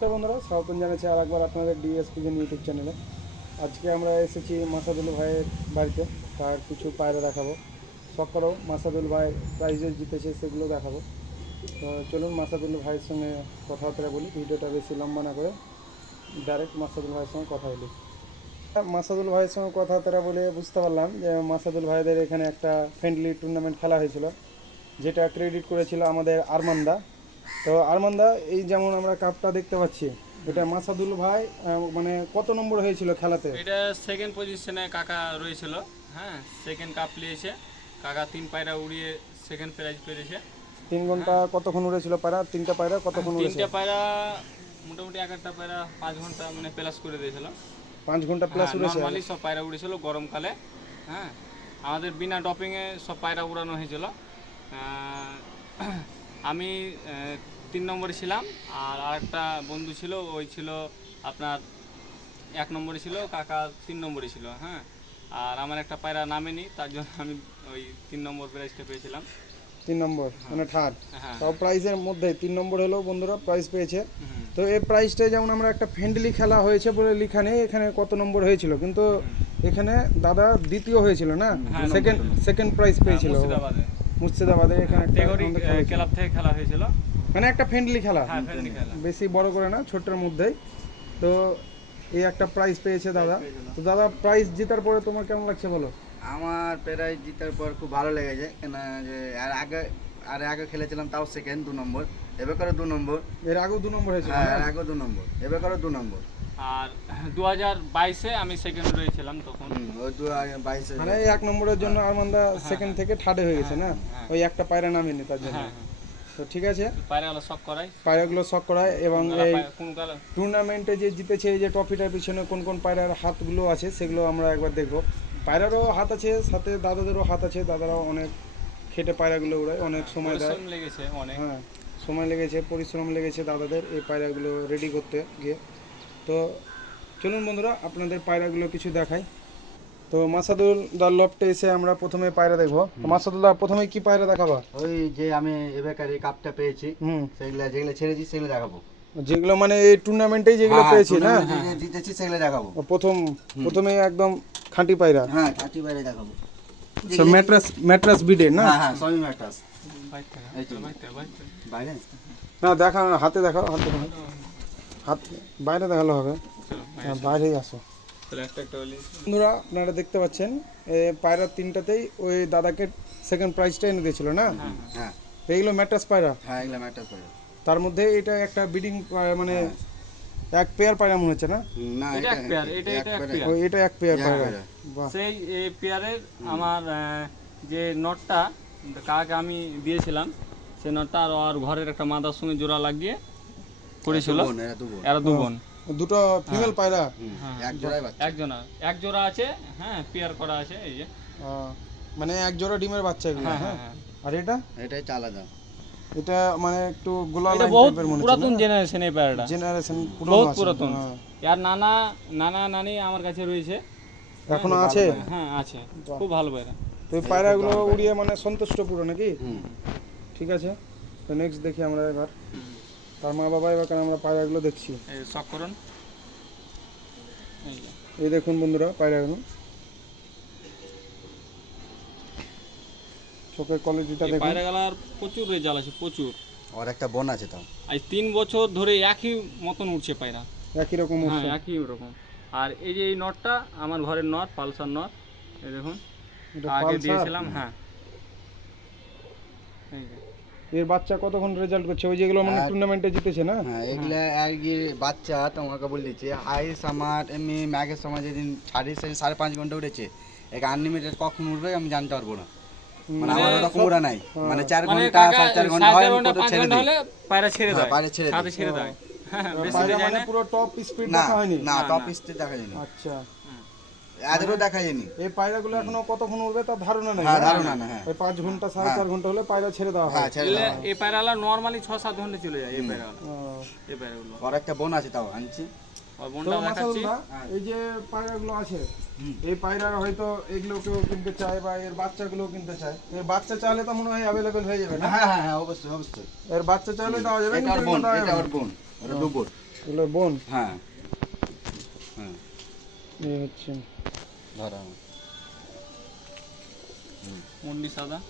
নমস্কার বন্ধুরা, স্বাগতম জানাচ্ছি আর একবার আপনাদের ডিএসপিজন ইউটিউব চ্যানেলে। আজকে আমরা এসেছি মাসাদুল ভাইয়ের বাড়িতে, তার কিছু পায়রা দেখাবো। করো মাসাদুল ভাই প্রাইজে জিতেছে, সেগুলো দেখাবো। তো চলুন মাসাদুল ভাইয়ের সঙ্গে কথাবার্তা বলি, ভিডিওটা বেশি লম্বা না করে। ডাইরেক্ট মাসাদুল ভাইয়ের সঙ্গে কথা বলি। মাসাদুল ভাইয়ের সঙ্গে কথাবার্তা বলে বুঝতে পারলাম যে মাসাদুল ভাইদের এখানে একটা ফ্রেন্ডলি টুর্নামেন্ট খেলা হয়েছিল, যেটা ক্রেডিট করেছিল আমাদের আরমান্দা। তো আরমান্দা এই যেমন আমরা কাপটা দেখতে পাচ্ছি এটা মাসাদুল ভাই মানে কত নম্বর হয়েছিল খেলাতে? এটা সেকেন্ড পজিশনে কাকা রয়েছিল হ্যাঁ সেকেন্ড কাপ নিয়েছে। কাকা তিন পায়রা উড়িয়ে সেকেন্ড প্রাইজ পেয়েছে তিন ঘণ্টা কতক্ষণ উড়েছিল পায়রা? তিনটা পায়রা কতক্ষণ উড়েছে? তিনটে পায়রা মোটামুটি এক একটা পায়রা পাঁচ ঘণ্টা মানে প্লাস করে দিয়েছিল। পাঁচ ঘণ্টা প্লাস উড়েছে। নর্মালি সব পায়রা উড়েছিল গরমকালে হ্যাঁ। আমাদের বিনা ডপিংয়ে সব পায়রা উড়ানো হয়েছিল। আমি তিন নম্বরে ছিলাম আর আরেকটা বন্ধু ছিল ওই ছিল আপনার এক নম্বরে ছিল কাকা তিন নম্বরে ছিল হ্যাঁ? আর আমার একটা পায়রা নামেনি তার জন্য আমি ওই তিন নম্বর প্রাইজটা পেয়েছিলাম। তিন নম্বর মানে থার্ড হ্যাঁ। তাও প্রাইজের মধ্যে তিন নম্বর হলো বন্ধুরা প্রাইজ পেয়েছে। তো এই প্রাইজটা যেমন আমরা একটা ফ্রেন্ডলি খেলা হয়েছে বলে লেখা নেই এখানে কত নম্বর হয়েছিল কিন্তু এখানে দাদা দ্বিতীয় হয়েছিল না? হ্যাঁ, সেকেন্ড সেকেন্ড প্রাইজ পেয়েছিল। মুর্শিদাবাদে এখানে। ক্লাব থেকে খেলা হয়েছিল। মানে একটা ফ্রেন্ডলি খেলা। হ্যাঁ ফ্রেন্ডলি খেলা। বেশি বড় করে না ছোট্টের মধ্যেই। তো এই একটা প্রাইজ পেয়েছে দাদা। তো দাদা প্রাইজ জেতার পরে তোমার কেমন লাগছে বলো? আমার প্রাইজ জিতার পর খুব ভালো লেগেছে। কেন যে আর আগে আর আগে খেলেছিলাম তাও সেকেন্ড দু নম্বর। এবার করে দু নম্বর। এর আগেও দু নম্বর হয়েছিল হ্যাঁ না? আর আগে দু নম্বর। এবার করে দু নম্বর। আর দু হাজার বাইশে আমি সেকেন্ড রয়েছিলাম তখন। মানে এক নম্বরের জন্য আরমান্দা সেকেন্ড থেকে থার্ডে হয়ে গেছে না? হ্যাঁ। ওই একটা পায়রা নামেনি তার জন্য। হ্যাঁ তো ঠিক আছে। পায়রাগুলো সব করাই পায়রাগুলো শখ করায় এবং এই টুর্নামেন্টে যে জিতেছে এই যে ট্রফিটার পিছনে কোন কোন পায়রার হাতগুলো আছে সেগুলো আমরা একবার দেখব। পায়রারও হাত আছে সাথে দাদাদেরও হাত আছে দাদারাও অনেক খেটে পায়রাগুলো উড়ায় অনেক সময় দেয়। লেগেছে অনেক। হ্যাঁ সময় লেগেছে পরিশ্রম লেগেছে দাদাদের এই পায়রাগুলো রেডি করতে গিয়ে। তো চলুন বন্ধুরা আপনাদের পায়রাগুলো কিছু দেখাই। তো মাসাদুল দার লফটে এসে আমরা প্রথমে পায়রা দেখব। তো মাসাদুল দা প্রথমে কি পায়রা দেখাবা? ওই যে আমি এবারকার এই কাপটা পেয়েছি হুম। সেগুলো যেগুলো ছেড়েছি সেগুলো দেখাবো। যেগুলো মানে এই টুর্নামেন্টেই যেগুলো হ্যাঁ, পেয়েছি না? জিতেছি সেগুলো দেখাবো। প্রথম প্রথমে একদম খাঁটি পায়রা। হ্যাঁ খাঁটি পায়রা দেখাবো। সব ম্যাট্রাস ম্যাট্রাস বিডে না? হ্যাঁ হ্যাঁ সবই। বাইরে? না দেখা হাতে দেখাও হাতে দেখাও। হাত বাইরে দেখালে হবে। হ্যাঁ বাইরেই আসো। বন্ধুরা আপনারা দেখতে পাচ্ছেন পায়রা তিনটাতেই ওই দাদাকে সেকেন্ড প্রাইজটা এনে দিয়েছিল না? হ্যাঁ, হ্যাঁ। এইগুলো ম্যাট্রাস পায়রা। হ্যাঁ এগুলো তার মধ্যে এটা একটা বিডিং মানে এক পেয়ার পায়রা মনে হচ্ছে না? না এটা এক পেয়ার, এটা- এটা এক পেয়ার। এটা এক পেয়ার। সেই এই পেয়ারের আমার যে নটটা কাকে আমি দিয়েছিলাম সেই নটটা আর আর ঘরের একটা মাদার সঙ্গে জোড়া লাগিয়ে করেছিল এরা দু বোন। দুটো ফিমেল পায়রা? এক জোড়ায় বাচ্চা এক জোড়া এক জোড়া আছে হ্যাঁ পেয়ার করা আছে এই যে। মানে এক জোড়া ডিমের বাচ্চা এগুলো হ্যাঁ হ্যাঁ? হ্যাঁ হ্যাঁ। আর এটা? এটাই এটা মানে একটু গোলা এটা টাইপের মনে পুরাতন জেনারেশন এই পেয়ারটা। জেনারেশন বহুত পুরাতন। হ্যাঁ। ইয়ার নানা নানা নানি আমার কাছে রয়েছে। এখনও আছে? হ্যাঁ আছে। খুব ভালো পেয়ারা। তো এই পায়রাগুলো উড়িয়ে মানে সন্তুষ্ট পুরো নাকি? হুম। ঠিক আছে। তো নেক্সট দেখি আমরা এবার। তার মা বাবা এবার আমরা পায়রাগুলো দেখছি? এই শখ করুন। এই দেখুন বন্ধুরা পায়রাগুলো। চোখের কোয়ালিটিটা দেখুন। পায়রা গালার প্রচুর রেজাল্ট আছে প্রচুর। ওর একটা বোন আছে তাও আজ তিন বছর ধরে একই মতন উঠছে পায়রা। একই রকম হ্যাঁ উঠছে। একই রকম। আর এই যে এই নটটা আমার ঘরের নট পালসার নট এই দেখুন। আগে। দিয়েছিলাম হ্যাঁ। এই যে। এর বাচ্চা কতক্ষণ রেজাল্ট করছে? ওই যেগুলো মানে টুর্নামেন্টে জিতেছে না? হ্যাঁ এগুলা আর কি বাচ্চা তোমাকে বলে দিচ্ছি। হাইস আমার এমনি ম্যাগের সময় যেদিন সাড়ে সাড়ে পাঁচ ঘণ্টা উঠেছে এক আনলিমিটেড কখন উঠবে আমি জানতে পারব না। মানে আমার ওরকম উড়া নাই। মানে চার মানে ঘণ্টা সাড়ে চার ঘণ্টা হয় আমি কত পাঁচ ছেড়ে ঘণ্টা দিই। হলে পায়রা ছেড়ে হ্যাঁ, দেয়। পায়রা ছেড়ে দেয়। ছেড়ে দেয়। হ্যাঁ মানে না? পুরো টপ স্পিড দেখা হয়নি? না টপ। স্টে দেখা যায়নি আচ্ছা। এদেরও দেখা যায়নি এই পায়রাগুলো এখনও কতক্ষণ উঠবে তার ধারণা নেই হ্যাঁ ধারণা না হ্যাঁ। ওই পাঁচ ঘণ্টা সাড়ে চার ঘণ্টা হলে পায়রা ছেড়ে দেওয়া হয় হ্যাঁ। ছেড়ে দেওয়া এই পায়রালা নর্মালি ছ সাত ঘণ্টা চলে যায় এই পায়রালা ও। এই পায়রাগুলো। ওর একটা বোন আছে তাও আনছি। এই যে পায়রাগুলো আছে এই পায়রার হয়তো এগুলো কেউ কিনতে চায় বা এর বাচ্চাগুলো কিনতে চায়। এর বাচ্চা চাইলে তো মনে হয় অ্যাভেলেবেল হয়ে যাবে না? হ্যাঁ হ্যাঁ হ্যাঁ অবশ্যই অবশ্যই। এর বাচ্চা চাইলে দেওয়া যাবে এটা ওর বোন এটা বোন দু বোন এগুলো বোন? হ্যাঁ হ্যাঁ। এই হচ্ছে। ধরো। মুন্ডি সাদা।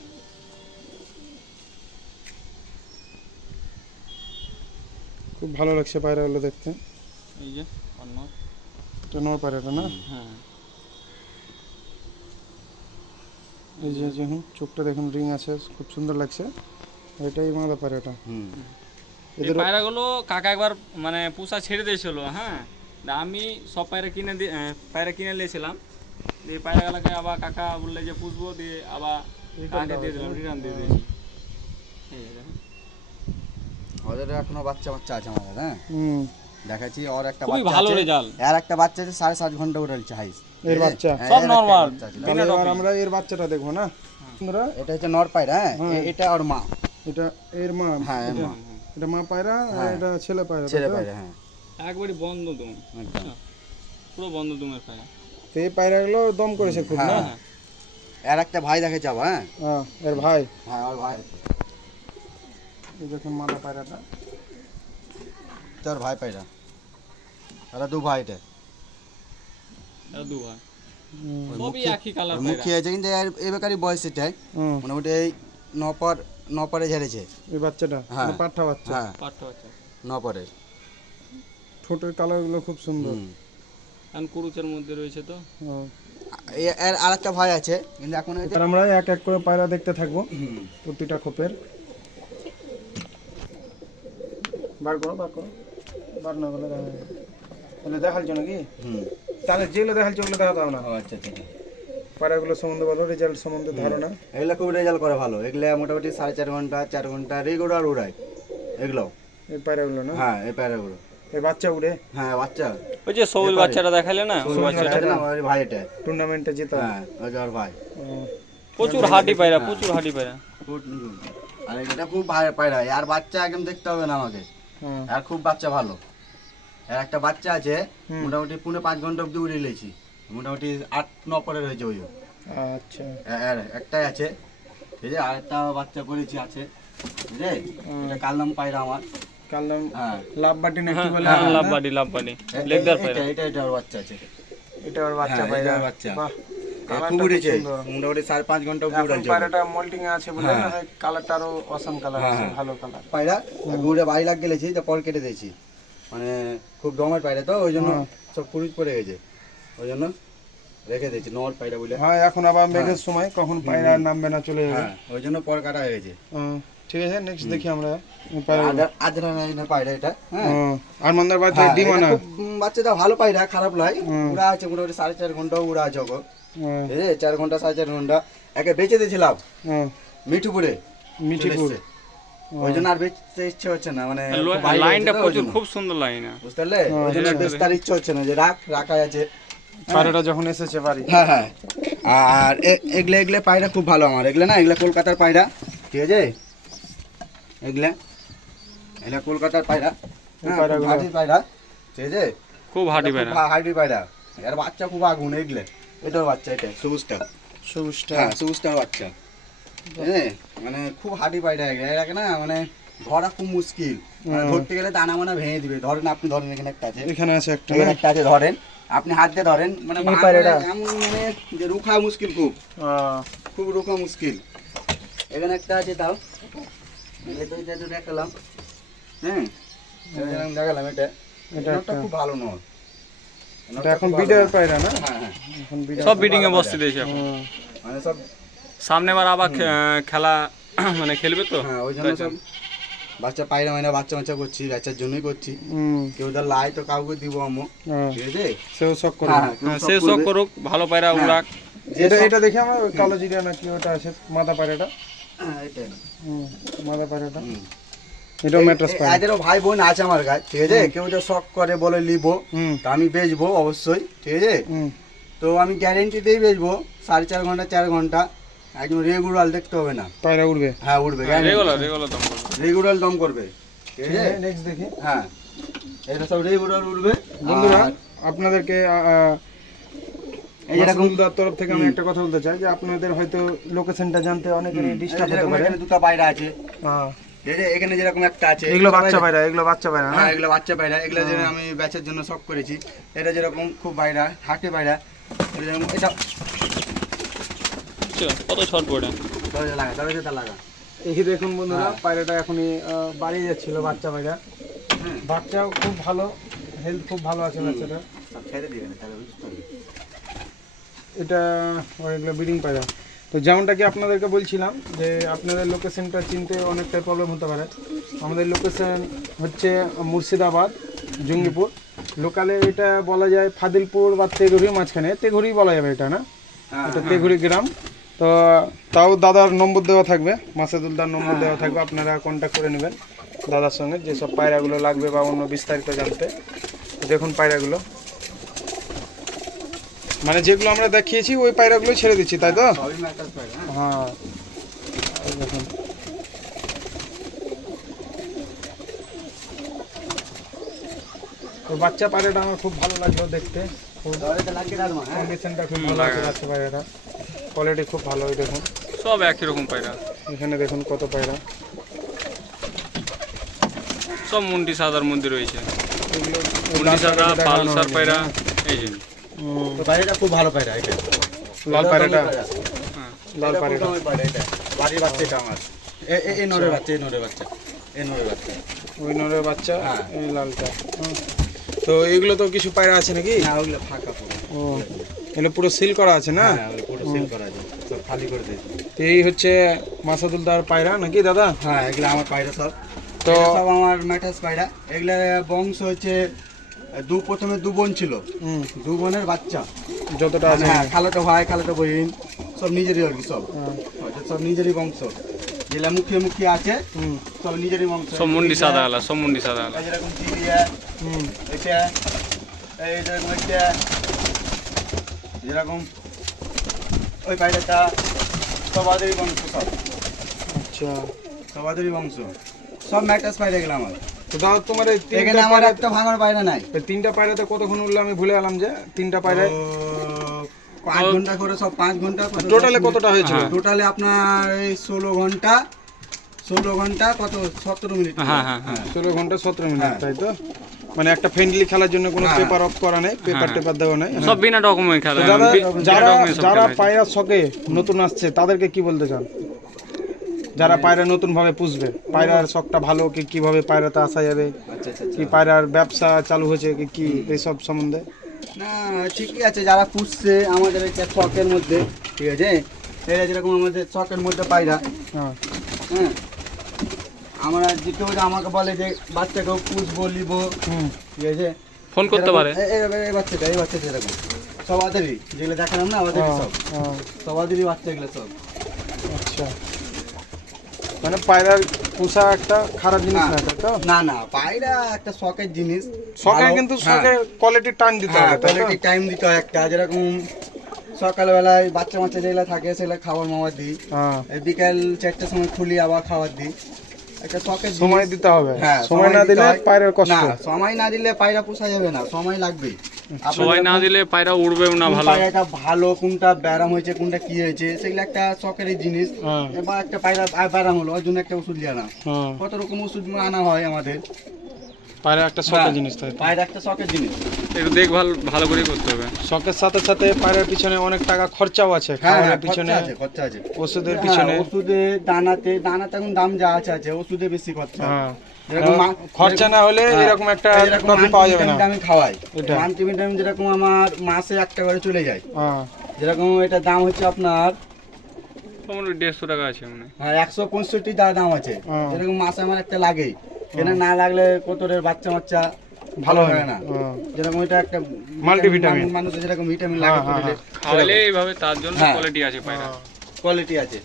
খুব ভালো লাগছে পায়রাগুলো দেখতে। এই যে অন্য এটা নর পায়রাটা না? হ্যাঁ। এই যে যে হুম, চোখটা দেখুন রিং আছে খুব সুন্দর লাগছে। এটাই মাদা পায়রাটা। হুম। এই পায়রাগুলো কাকা একবার মানে পুষা ছেড়ে দিয়েছিল হ্যাঁ? আমি সব পায়রা কিনে দিয়ে পায়রা কিনে নিয়েছিলাম। দিয়ে পায়রাগুলোকে আবার কাকা বললে যে পুষবো দিয়ে আবার কাকে দিয়ে দিলাম রিটার্ন দিয়ে দিয়েছি। এই যে দেখুন। ওদের এখনও বাচ্চা বাচ্চা আছে আমাদের হ্যাঁ? দেখাচ্ছি ওর একটা খুবই ভালো রেজাল্ট আর একটা বাচ্চা আছে সাড়ে সাত ঘণ্টা উড়ালছে হাইস এর বাচ্চা। সব normal। তাহলে এবার আমরা এর বাচ্চাটা দেখব না? বন্ধুরা? এটা হচ্ছে নর পায়রা হ্যাঁ? হ্যাঁ। এটা ওর মা। এটা এর মা। হ্যাঁ এর এটা- মা। এটা মা পায়রা আর হ্যাঁ। এটা ছেলে পায়রা ছেলে পায়রা হ্যাঁ। একবারই বন্ধ তুমি একদম। পুরো বন্ধ তুমের পায়রা। তো এই পায়রাগুলো দম করেছে খুব না? হ্যাঁ। আর একটা ভাই দেখে যাব হ্যাঁ? হ্যাঁ এর ভাই। হ্যাঁ ওর ভাই। এই দেখুন মাদা পায়রাটা। তোর ভাই পায়রা। দু ভাই এটা দু ভাই। মুখী আছে কিন্তু বয়স এটাই। মোটামুটি এই নপর নপরে ঝেড়েছে। এই বাচ্চাটা হ্যাঁ। পাঠা বাচ্চা। হ্যাঁ। পাঠা বাচ্চা। নপরে ঠোঁটের কালারগুলো খুব সুন্দর। কারণ কুরুচের মধ্যে রয়েছে তো। হ্যাঁ। এ- এর আর একটা ভাই আছে কিন্তু এখন আমরা এক এক করে পায়রা দেখতে থাকব প্রতিটা খোপের। বার করো বার করো। বার না করলে দেখা যাবে। তাহলে দেখালছো নাকি হুম। তাহলে যেগুলো দেখালছো ওগুলো দেখাতে হবে না। ও আচ্ছা আচ্ছা পায়রাগুলো সম্বন্ধে বলো রেজাল্ট সম্বন্ধে ধারণা। এগুলো খুব রেজাল্ট করে ভালো। এগুলো মোটামুটি সাড়ে চার ঘণ্টা চার ঘণ্টা রেগুলার উড়ায়। এগুলো। এই পায়রাগুলো না? হ্যাঁ এই প্যারাগুলো। এই বাচ্চা উড়ে? হ্যাঁ বাচ্চা। ওই যে সবুজ বাচ্চাটা দেখালে না? ওই ওই বাচ্চাটা বাচ্চাটা। না, ওই ভাই এটা। টুর্নামেন্টে জেতা। হ্যাঁ ওই ভাই। প্রচুর হাডি পায়রা প্রচুর হাডি পায়রা। খুব- আর এটা খুব ভাই পায়রা। আর বাচ্চা একদম দেখতে হবে না আমাকে। হ্যাঁ আর খুব বাচ্চা ভালো। আর একটা বাচ্চা আছে মোটামুটি পুনে পাঁচ ঘণ্টা অব্দি উড়ে লেছি। মোটামুটি আট ন পরে রয়েছে ওই আচ্ছা। আর একটাই আছে। ঠিক আছে আর একটা বাচ্চা করেছি আছে। ঠিক আছে হুম। এটা কালনাম পায়রা আমার। কাল নাম হ্যাঁ। লাভ বাটি না কি বলে? হ্যাঁ লাভ? বাড়ি লাভ পায়রা এটা এটা এটা ওর বাচ্চা আছে। এটা ওর বাচ্চা হ্যাঁ, পায়রা। বাচ্চা। খুব মোটামুটি সাড়ে পাঁচ ঘণ্টা পায়রাটা মোল্টিং আছে বলে হ্যাঁ। না হয় কালারটা আরও অসাম কালার হ্যাঁ, আছে হ্যাঁ। ভালো কালার পায়রা ঘুরে বাড়ি লাগ গেলেছি তো পর কেটে দিয়েছি। মানে খুব দমের পায়রা তো ওই জন্য হ্যাঁ। সব পুরুষ পড়ে গেছে। ওই জন্য রেখে দিয়েছি নর পায়রা বলে। হ্যাঁ এখন আবার মেঘের সময় কখন পায়রা আর নামবে না চলে যাবে। হ্যাঁ ওই জন্য পর কাটা হয়ে গেছে। ঠিক আছে নেক্সট দেখি আমরা। আদরা আদরা না পায়রা এটা হ্যাঁ? আর মন্দার বাচ্চা হ্যাঁ, ডিম আনা। বাচ্চাটা ভালো পায়রা খারাপ নয়। হুম। উড়া আছে মোটামুটি সাড়ে চার ঘণ্টা উড়া আছে হ্যাঁ, ঠিক আছে চার ঘণ্টা সাড়ে চার ঘণ্টা। একে বেঁচে দিয়েছিলাম। হ্যাঁ, মিঠুপুরে। মিঠিপুর। ওই জন্য আর বেচতে ইচ্ছে হচ্ছে না মানে খুব লাইনটা প্রচুর খুব সুন্দর লাইন বুঝতে পারলে? ওই জন্য হ্যাঁ, বেচতে আর ইচ্ছে হচ্ছে না যে রাখ রাখাই আছে। পায়রাটা যখন এসেছে বাড়ি। হ্যাঁ হ্যাঁ। আর এগুলো এগুলো পায়রা খুব ভালো আমার। এগুলো না এগুলো কলকাতার পায়রা। ঠিক আছে? এগুলা? এগুলা কলকাতার পায়রা। হ্যাঁ? হাডি পায়রা। ঠিক আছে? খুব হাডি পায়রা। হাডি পায়রা। এর বাচ্চা খুব আগুন এগুলো। এটার বাচ্চা এটা সবুজটা। সবুজটা। হ্যাঁ সবুজটার বাচ্চা। মানে খুব হাডি পায়রা এগুলো। না মানে ধরা খুব মুশকিল। মানে ধরতে গেলে দানা মানা ভেঙে দিবে। ধরেন আপনি ধরেন এখানে একটা আছে। এখানে আছে একটা। এখানে একটা আছে ধরেন। আপনি হাত দিয়ে ধরেন। মানে? এমন মানে যে রুখা মুশকিল খুব। আহ, খুব রুখা মুশকিল। এখানে একটা আছে তাও। এটা তো দেখালাম। হ্যাঁ? দেখালাম এটা। এটা এটা খুব ভালো নয়। এখন বিডার পায়রা না? এখন বিডার সব বিডিং এ বসতে দিয়েছে এখন। মানে সব সামনে বার আবার খেলা মানে খেলবে তো? হ্যাঁ ওই জন্য সব বাচ্চা পায়রা মাইনা বাচ্চা বাচ্চা করছি বাচ্চার জন্যই করছি। হুম, কেউ ধর লাই তো কাউকে দিব হ্যাঁ, ঠিক আছে? সেও শখ করবে হ্যাঁ সে সব করুক ভালো পায়রা। উড়াক। এটা এটা দেখে আমরা কালো জিরা না কি ওটা আছে মাদা পায়রাটা? মাদা এটাও ম্যাট্রাস এ- এদেরও ভাই বোন আছে আমার কাছে ঠিক আছে? কেউ যে শখ করে বলে লিবো হুম। তা আমি বেচবো অবশ্যই ঠিক আছে? তো আমি গ্যারেন্টিতেই বেচবো সাড়ে চার ঘণ্টা চার ঘণ্টা। একদম রেগুলার দেখতে হবে না। পায়রা উড়বে? হ্যাঁ উঠবে রেগুলার রেগুলার দাম করবে। রেগুলার দম করবে ঠিক আছে? নেক্সট দেখি। হ্যাঁ। এটা সব রেগুলার উঠবে বন্ধুরা আপনাদেরকে এই যেরকম তরফ থেকে আমি একটা কথা বলতে চাই যে আপনাদের হয়তো লোকেশনটা জানতে অনেকেরই ডিস্টার্ব হতে পারে। দুটো পায়রা আছে। হ্যাঁ। এখানে যেরকম একটা আছে এগুলো বাচ্চা পায়রা এগুলো বাচ্চা পায়রা না? হ্যাঁ এগুলো বাচ্চা পায়রা এগুলো যে আমি ব্যাচের জন্য সব করেছি এটা যেরকম খুব পায়রা হাঁটে পায়রা এটা যেরকম এটা কত ছট পড়ে দরজা লাগা দরজাটা লাগা। এই দেখুন বন্ধুরা হ্যাঁ। পায়রাটা এখনই বাড়িয়ে যাচ্ছিল বাচ্চা পায়রা বাচ্চাও খুব ভালো হেলথ খুব ভালো আছে বাচ্চাটা ছেড়ে দিবে তাহলে বুঝতে পারবে। এটা এগুলো ব্রিডিং পায়রা তো যেমনটা কি আপনাদেরকে বলছিলাম যে আপনাদের লোকেশনটা চিনতে অনেকটা প্রবলেম হতে পারে। আমাদের লোকেশন হচ্ছে মুর্শিদাবাদ জঙ্গিপুর। লোকালে এটা বলা যায় ফাদিলপুর বা তেঘুরির মাঝখানে। তেঘুরি বলা যাবে এটা না? হ্যাঁ এটা তেঘুরি গ্রাম। তো তাও দাদার নম্বর দেওয়া থাকবে। মাসেদুলদার নম্বর দেওয়া থাকবে। আপনারা কন্ট্যাক্ট করে নেবেন দাদার সঙ্গে। যেসব পায়রাগুলো লাগবে বা অন্য বিস্তারিত জানতে। দেখুন পায়রাগুলো। মানে যেগুলো আমরা দেখিয়েছি ওই পায়রাগুলো ছেড়ে দিচ্ছি তাই তো? হ্যাঁ। হ্যাঁ। দেখুন তো বাচ্চা পায়রাটা আমার খুব ভালো লাগল দেখতে। রাখব হ্যাঁ। কন্ডিশনটা খুব ভালো আছে বাচ্চা পায়রাটা। কোয়ালিটি খুব ভালো ওই দেখুন। সব একই রকম পায়রা। এখানে দেখুন কত পায়রা। সব মুন্ডি সাদার মধ্যে রয়েছে। মুন্ডি সাদা পালসার পায়রা হ্যাঁ। এই যে। হুম, তো পায়রাটা খুব ভালো পায়রা এটা। লাল পায়রাটা। হ্যাঁ। লাল পায়রাটা এটা। বাড়ির বাচ্চা এটা আমার। এ- এই নরের বাচ্চা এই নরের বাচ্চা। এই নরের বাচ্চা। ওই নরের বাচ্চা হ্যাঁ। এই লালটা। তো এগুলো তো কিছু পায়রা আছে নাকি? না ওগুলো ফাঁকা পুরো ও এগুলো পুরো সিল করা আছে না? হ্যাঁ পুরো সেল করা আছে সব খালি করে দিয়েছি। তো এই হচ্ছে মাসাদুলদার পায়রা নাকি দাদা? হ্যাঁ এগুলো আমার পায়রা সব। তো তো সব আমার ম্যাটাস পায়রা। এগুলা বংশ হচ্ছে দু প্রথমে দু বোন ছিল। দু বোনের বাচ্চা। যতটা আছে। হ্যাঁ খালাটো ভাই খালাটো বহিন সব নিজেরই আর কি সব। হ্যাঁ, সব নিজেরই বংশ। যেগুলা মুখিয়ে মুখিয়ে আছে সব নিজেরই বংশ। সব মুন্ডি সাদা আলা সব মুন্ডি সাদা আলা এই যেরকম টিভিয়া হুম, এটা এই যেরকম এটা যেরকম ওই পায়রাটা সবাদেরই বংশ সব। আচ্ছা। সবাদেরই বংশ। সব ম্যাটাস পায়রা গেলাম আমার দাদা তোমার এই এখানে আমার একটা ভাঙার পায়রা নাই। তিনটা পায়রাতে কতক্ষণ উঠল আমি ভুলে গেলাম যে তিনটা পায়রায়। পাঁচ ঘণ্টা করে সব পাঁচ ঘণ্টা টোটালে কতটা হয়েছিল? হ্যাঁ। টোটালে আপনার এই ষোলো ঘণ্টা ষোলো ঘণ্টা কত সতেরো মিনিট। হ্যাঁ হ্যাঁ হ্যাঁ। ষোলো ঘণ্টা সতেরো মিনিট। তাই তো? মানে একটা ফ্রেন্ডলি খেলার জন্য কোনো। পেপার অফ করা নেই পেপার। টেপার দেওয়া নেই। সব বিনা ডকুমেন্ট খেলা যারা যারা পায়রা শখে নতুন আসছে তাদেরকে কি বলতে চান? যারা পায়রা নতুন ভাবে পুষবে পায়রার শখটা ভালো কি কীভাবে পায়রাতে আসা যাবে? কি পায়রার ব্যবসা চালু হয়েছে কি কি এইসব সম্বন্ধে? না ঠিকই আছে যারা পুষছে আমাদের একটা চকের মধ্যে ঠিক আছে? এরা যেরকম আমাদের শখের মধ্যে পায়রা। হ্যাঁ। হ্যাঁ? আমরা যে কেউ আমাকে বলে যে বাচ্চাকেও পুষবো লিবো হুম। ঠিক আছে? ফোন করতে পারে। এই- বাচ্চাটা এই বাচ্চাটা এরকম। সবাদেরই যেগুলো দেখালাম না আমাদেরই হ্যাঁ, সব হ্যাঁ, সবাদেরই বাচ্চা এগুলো সব। আচ্ছা। মানে পায়রার পোষা একটা খারাপ জিনিস না তো? না না পায়রা একটা শখের জিনিস। শখে কিন্তু হ্যাঁ, শখে কোয়ালিটি টান দিতে হ্যাঁ? কোয়ালিটি টাইম দিতে হয় একটা। যেরকম সকালবেলায় বাচ্চা বাচ্চা যেগুলো থাকে সেগুলো খাবার মাবার দিই। বিকেল এই চারটার সময় খুলি আবার খাবার দিই। সময় দিতে হবে। হ্যাঁ সময় না দিতে দিলে। পায়রার কষ্ট। না সময় না দিলে পায়রা পোষা যাবে না সময় লাগবে সবাই না দিলে পায়রা উড়বেও না ভালো। পায়রাটা ভালো কোনটা ব্যারাম হয়েছে কোনটা কি হয়েছে সেগুলো একটা শখেরই জিনিস। এবার একটা পায়রা ব্যারাম হলো ওর জন্য একটা ওষুধ নিয়ে আনা। হ্যাঁ কত রকম ওষুধ আনা হয় আমাদের? পায়রা একটা শখের হ্যাঁ, জিনিস পায়রা একটা শখের জিনিস। একটু দেখভাল ভালো করে করতে হবে। শখের সাথে সাথে পায়রার পিছনে অনেক টাকা খরচাও আছে হ্যাঁ হ্যাঁ পিছনে আছে খরচা আছে। ওষুধের হ্যাঁ, পিছনে ওষুধে দানাতে দানাতে এখন দাম যা আছে আছে ওষুধে বেশি খরচা। হ্যাঁ। খরচা না হলে হ্যাঁ, এরকম একটা এরকম পাওয়া যাবে না। আমি খাওয়াই। এটা। মাল্টিভিটামিন যেরকম আমার মাসে একটা করে চলে যায়। হ্যাঁ। যেরকম এটা দাম হচ্ছে আপনার মোটামুটি দেড়শো টাকা আছে মনে হয়। হ্যাঁ, একশো পঁয়ষট্টি টাকা দাম আছে। হ্যাঁ। যেরকম মাসে আমার একটা লাগেই কেনা না লাগলে কোতরের বাচ্চা বাচ্চা ভালো হয় হয় না। হ্যাঁ। যেরকম এটা একটা Multivitamin। মানুষ- যেরকম ভিটামিন হ্যাঁ, লাগে হ্যাঁ, খাওয়ালে এইভাবে তার জন্য হ্যাঁ। কোয়ালিটি আছে পায়রা। কোয়ালিটি আছে।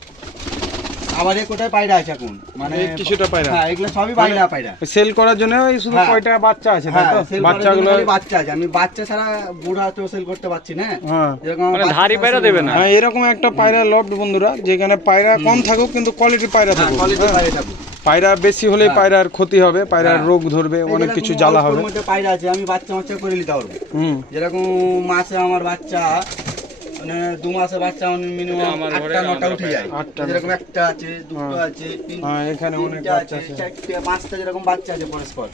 আবার এ কোথায় পায়রা আছে এখন? মানে কিছুটা পায়রা। হ্যাঁ এগুলো সবই পায়রা পায়রা। সেল করার জন্য এই শুধু হ্যাঁ। কয়টা বাচ্চা আছে তাই হ্যাঁ তো? বাচ্চাগুলো বাচ্চা আছে। আমি বাচ্চা ছাড়া বুড়া তো সেল করতে পারছি না। হ্যাঁ। মানে ছাড়া পায়রা দেবে না। হ্যাঁ এরকম একটা পায়রা লট বন্ধুরা যেখানে পায়রা কম থাকুক কিন্তু কোয়ালিটি পায়রা হ্যাঁ থাকুক। কোয়ালিটি হ্যাঁ। পায়রা থাকুক। পায়রা বেশি হলে হ্যাঁ। পায়রার ক্ষতি হবে পায়রার হ্যাঁ। রোগ ধরবে অনেক কিছু জ্বালা হবে মধ্যে পায়রা আছে আমি বাচ্চা বাচ্চা করে নিতে পারব হুম যেরকম মাসে আমার বাচ্চা মানে দু মাসে বাচ্চা মিনিমাম আমার ঘরে আটটা নটা উঠে যায় আটটা যেরকম একটা আছে দুটো হ্যাঁ। আছে হ্যাঁ, এখানে অনেক বাচ্চা আছে আছে। চারটে পাঁচটা যেরকম বাচ্চা আছে পরস্পর